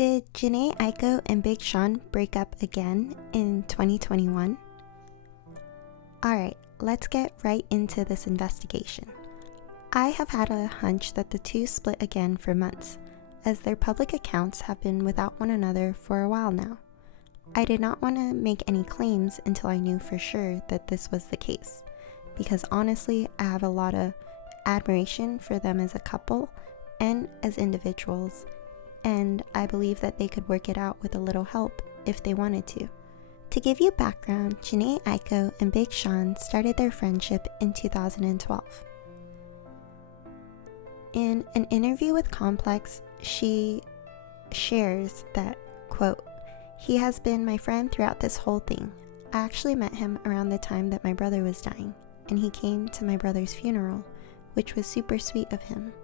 Did Jhene Aiko and Big Sean break up again in 2021? Alright, let's get right into this investigation. I have had a hunch that the two split again for months, as their public accounts have been without one another for a while now. I did not want to make any claims until I knew for sure that this was the case, because honestly, I have a lot of admiration for them as a couple and as individuals, and I believe that they could work it out with a little help if they wanted to. To give you background, Jhene Aiko and Big Sean started their friendship in 2012. In an interview with Complex, she shares that, quote, "He has been my friend throughout this whole thing. I actually met him around the time that my brother was dying, and he came to my brother's funeral, which was super sweet of him.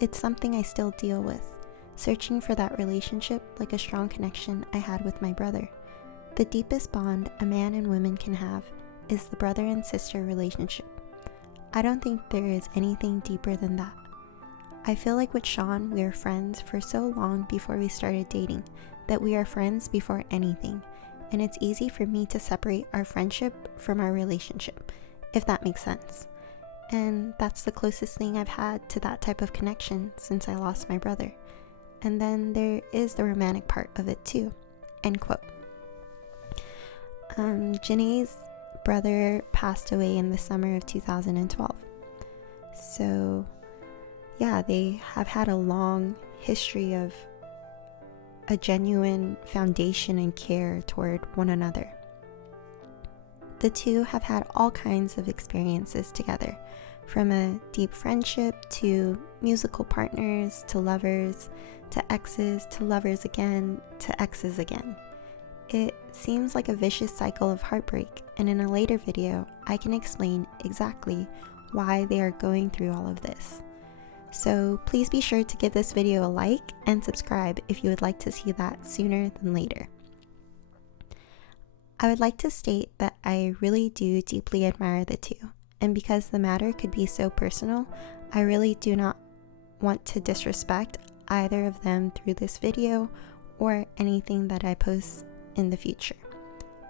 It's something I still deal with, searching for that relationship like a strong connection I had with my brother. The deepest bond a man and woman can have is the brother and sister relationship. I don't think there is anything deeper than that. I feel like with Sean, we were friends for so long before we started dating that we are friends before anything, and it's easy for me to separate our friendship from our relationship, if that makes sense. And that's the closest thing I've had to that type of connection since I lost my brother. And then there is the romantic part of it too." End quote. Jhene's brother passed away in the summer of 2012. So yeah, they have had a long history of a genuine foundation and care toward one another. The two have had all kinds of experiences together, from a deep friendship to musical partners to lovers to exes to lovers again to exes again. It seems like a vicious cycle of heartbreak, and in a later video, I can explain exactly why they are going through all of this. So please be sure to give this video a like and subscribe if you would like to see that sooner than later. I would like to state that I really do deeply admire the two, and because the matter could be so personal, I really do not want to disrespect either of them through this video or anything that I post in the future.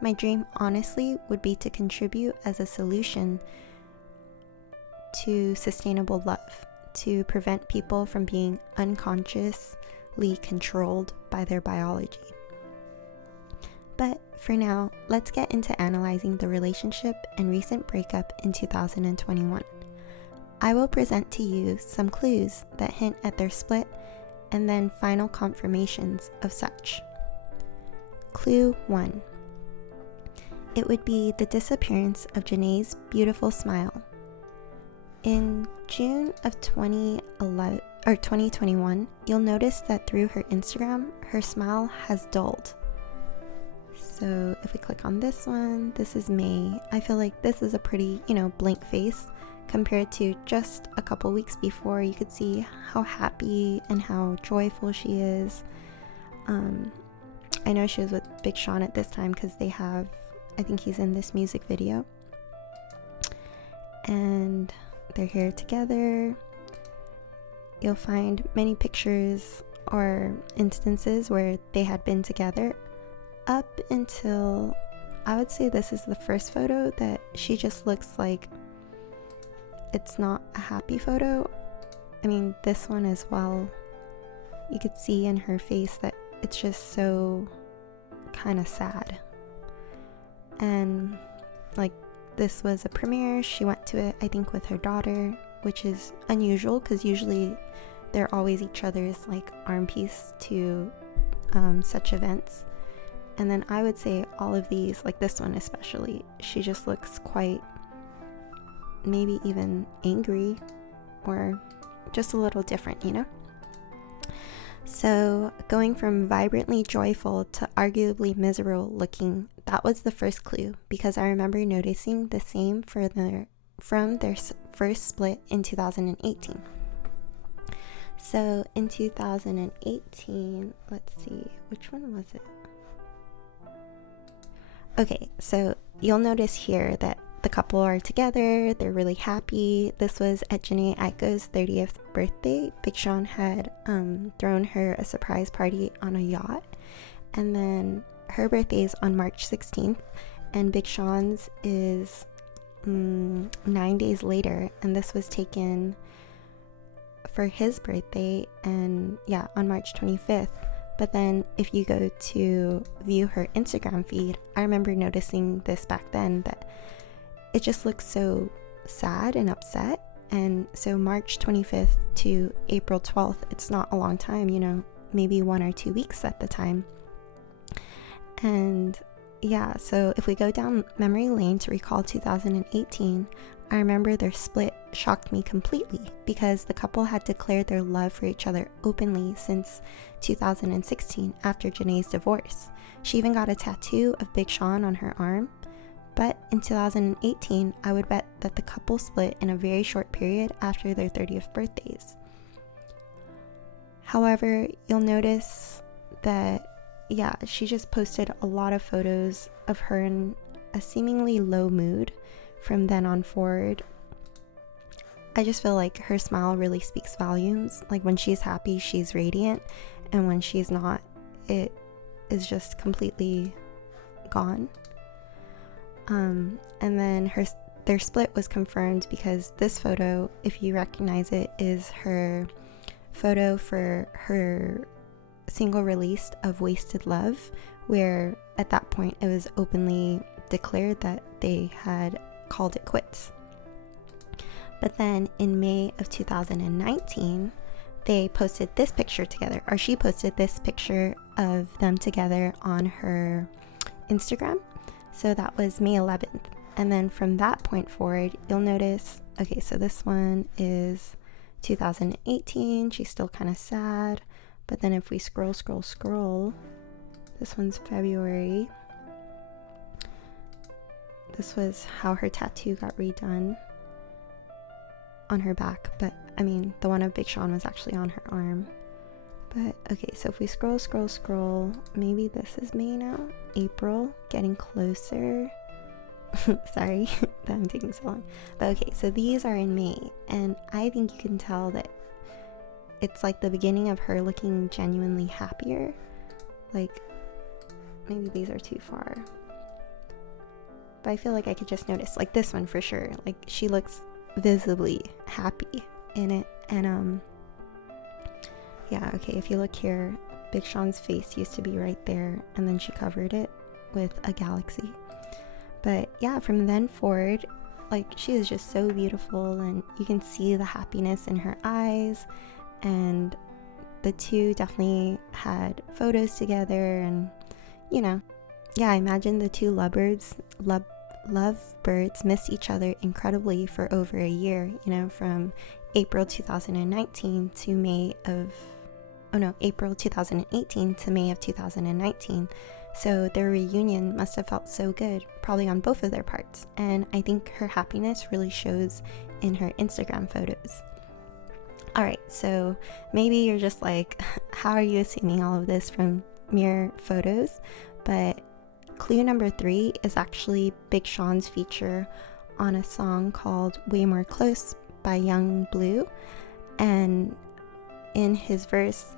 My dream honestly would be to contribute as a solution to sustainable love, to prevent people from being unconsciously controlled by their biology. But for now, let's get into analyzing the relationship and recent breakup in 2021. I will present to you some clues that hint at their split and then final confirmations of such. Clue 1. It would be the disappearance of Jhene's beautiful smile. In June of 2021, you'll notice that through her Instagram, her smile has dulled. So if we click on this one, this is May. I feel like this is a pretty, blank face compared to just a couple weeks before. You could see how happy and how joyful she is. I know she was with Big Sean at this time because they have, I think he's in this music video. And they're here together. You'll find many pictures or instances where they had been together up until, I would say this is the first photo that she just looks like it's not a happy photo. I mean, this one as well. You could see in her face that it's just so kind of sad. And this was a premiere. She went to it, I think, with her daughter, which is unusual because usually they're always each other's arm piece to such events. And then I would say all of these, like this one especially, she just looks quite, maybe even angry or just a little different, So going from vibrantly joyful to arguably miserable looking, that was the first clue, because I remember noticing the same from their first split in 2018. So in 2018, let's see, which one was it? Okay, so you'll notice here that the couple are together, they're really happy. This was at Jhene Aiko's 30th birthday. Big Sean had thrown her a surprise party on a yacht, and then her birthday is on March 16th, and Big Sean's is 9 days later, and this was taken for his birthday, and yeah, on March 25th. But then if you go to view her Instagram feed, I remember noticing this back then, that it just looks so sad and upset. And so March 25th to April 12th, it's not a long time, you know, maybe 1 or 2 weeks at the time. And yeah, so if we go down memory lane to recall 2018, I remember their split shocked me completely, because the couple had declared their love for each other openly since 2016 after Jhene's divorce. She even got a tattoo of Big Sean on her arm. But in 2018, I would bet that the couple split in a very short period after their 30th birthdays. However, you'll notice that, yeah, she just posted a lot of photos of her in a seemingly low mood from then on forward. I just feel like her smile really speaks volumes. Like when she's happy, she's radiant, and when she's not, it is just completely gone. And then their split was confirmed because this photo, if you recognize it, is her photo for her single release of Wasted Love, where at that point it was openly declared that they had called it quits. But then in May of 2019, they posted this picture together, or she posted this picture of them together on her Instagram. So that was May 11th. And then from that point forward, you'll notice, okay, so this one is 2018. She's still kind of sad. But then if we scroll, this one's February. This was how her tattoo got redone on her back. But I mean, the one of Big Sean was actually on her arm. But okay, so if we scroll, maybe this is May now. April, getting closer. Sorry that I'm taking so long. But okay, so these are in May, and I think you can tell that it's like the beginning of her looking genuinely happier. Like, maybe these are too far. But I feel like I could just notice, like this one for sure. Like she looks visibly happy in it, and yeah, okay, if you look here, Big Sean's face used to be right there, and then she covered it with a galaxy. But yeah, from then forward, like she is just so beautiful, and you can see the happiness in her eyes, and the two definitely had photos together, and you know, yeah, I imagine the two lovebirds missed each other incredibly for over a year, you know, from April 2019 to April 2018 to May of 2019. So their reunion must have felt so good, probably on both of their parts. And I think her happiness really shows in her Instagram photos. Alright, so maybe you're just like, how are you assuming all of this from mere photos? But clue number 3 is actually Big Sean's feature on a song called Way More Close by Young Blue. And in his verse,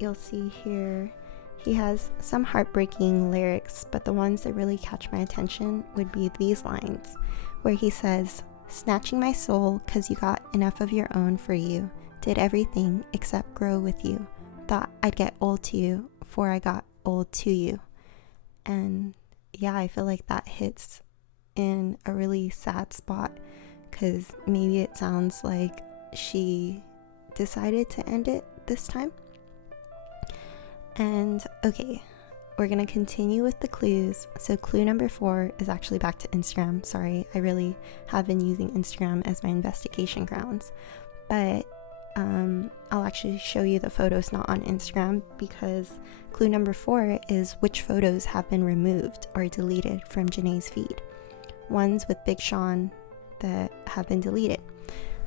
you'll see here, he has some heartbreaking lyrics, but the ones that really catch my attention would be these lines, where he says, "Snatching my soul 'cause you got enough of your own for you, did everything except grow with you, thought I'd get old to you, 'fore I got old to you." And yeah, I feel like that hits in a really sad spot, because maybe it sounds like she decided to end it this time. And okay, we're gonna continue with the clues. So clue number 4 is actually back to Instagram. Sorry, I really have been using Instagram as my investigation grounds, but I'll actually show you the photos not on Instagram, because clue number 4 is which photos have been removed or deleted from Jhene's feed. Ones with Big Sean that have been deleted.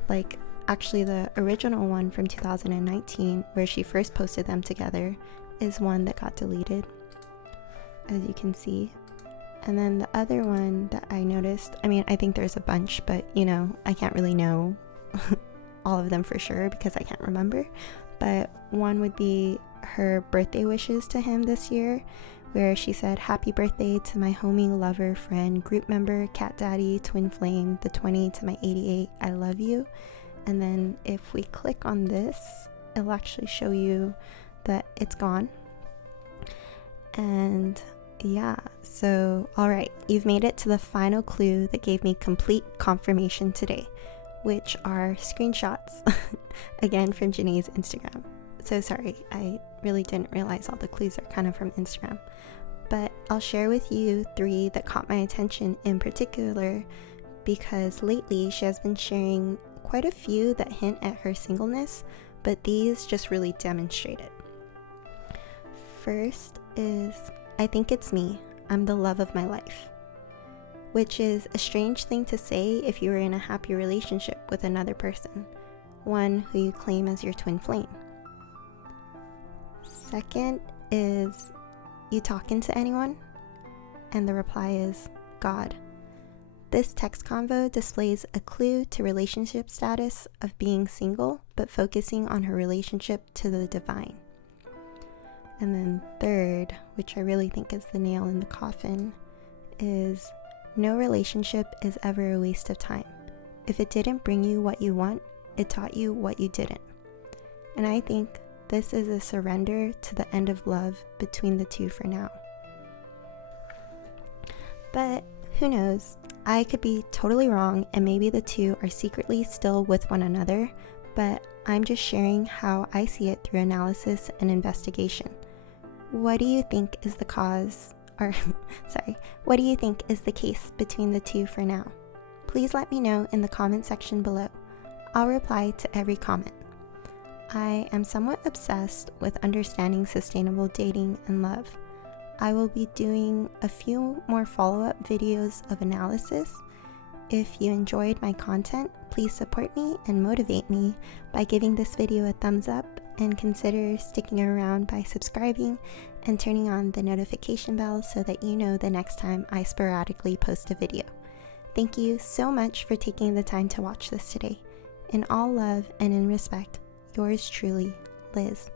Like, actually the original one from 2019, where she first posted them together, is one that got deleted, as you can see. And then the other one that I noticed, I mean, I think there's a bunch, but I can't really know all of them for sure because I can't remember. But one would be her birthday wishes to him this year, where she said, "Happy birthday to my homie, lover, friend, group member, cat daddy, twin flame, the 20 to my 88, I love you." And then if we click on this, it'll actually show you that it's gone. And yeah, so all right, you've made it to the final clue that gave me complete confirmation today, which are screenshots, again from Jhene's Instagram. So sorry, I really didn't realize all the clues are kind of from Instagram. But I'll share with you 3 that caught my attention in particular, because lately she has been sharing quite a few that hint at her singleness, but these just really demonstrate it. First is, "I think it's me. I'm the love of my life," which is a strange thing to say if you were in a happy relationship with another person, one who you claim as your twin flame. Second is, "You talking to anyone?" And the reply is, "God." This text convo displays a clue to relationship status of being single, but focusing on her relationship to the divine. And then third, which I really think is the nail in the coffin, is, "No relationship is ever a waste of time. If it didn't bring you what you want, it taught you what you didn't." And I think this is a surrender to the end of love between the two for now. But who knows? I could be totally wrong, and maybe the two are secretly still with one another, but I'm just sharing how I see it through analysis and investigation. What do you think is the what do you think is the case between the two for now? Please let me know in the comment section below. I'll reply to every comment. I am somewhat obsessed with understanding sustainable dating and love. I will be doing a few more follow-up videos of analysis. If you enjoyed my content, please support me and motivate me by giving this video a thumbs up, and consider sticking around by subscribing and turning on the notification bell so that you know the next time I sporadically post a video. Thank you so much for taking the time to watch this today. In all love and in respect, yours truly, Liz.